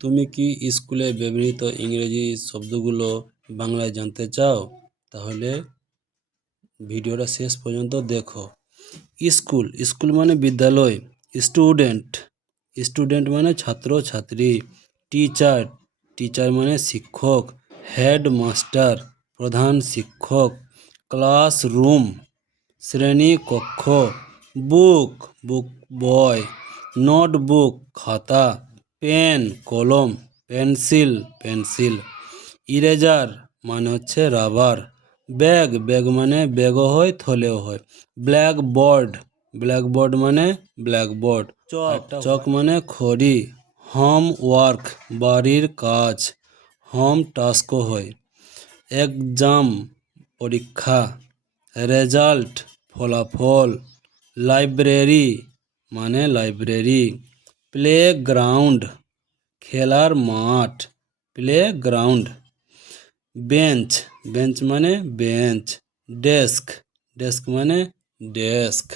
তুমি কি স্কুলে ব্যবহৃত ইংরেজি শব্দগুলো বাংলায় জানতে চাও? তাহলে ভিডিওটা শেষ পর্যন্ত দেখো। স্কুল মানে বিদ্যালয়। স্টুডেন্ট মানে ছাত্র ছাত্রী। টিচার মানে শিক্ষক। হেডমাস্টার প্রধান শিক্ষক। ক্লাসরুম শ্রেণী কক্ষ। বুক বই। নোটবুক খাতা। পেন কলম। পেন্সিল। ইরেজার মানে হচ্ছে রাবার। ব্যাগ মানে ব্যাগও হয় থলেও হয়। ব্ল্যাকবোর্ড মানে ব্ল্যাকবোর্ড। চক মানে খড়ি। হোমওয়ার্ক বাড়ির কাজ। হোম টাস্কও হয়। এক্সাম পরীক্ষা। রেজাল্ট ফলাফল। লাইব্রেরি মানে লাইব্রেরি। প্লেগ্রাউন্ড খেলার মাঠ। প্লেগ্রাউন্ড। বেঞ্চ মানে বেঞ্চ। ডেস্ক মানে ডেস্ক।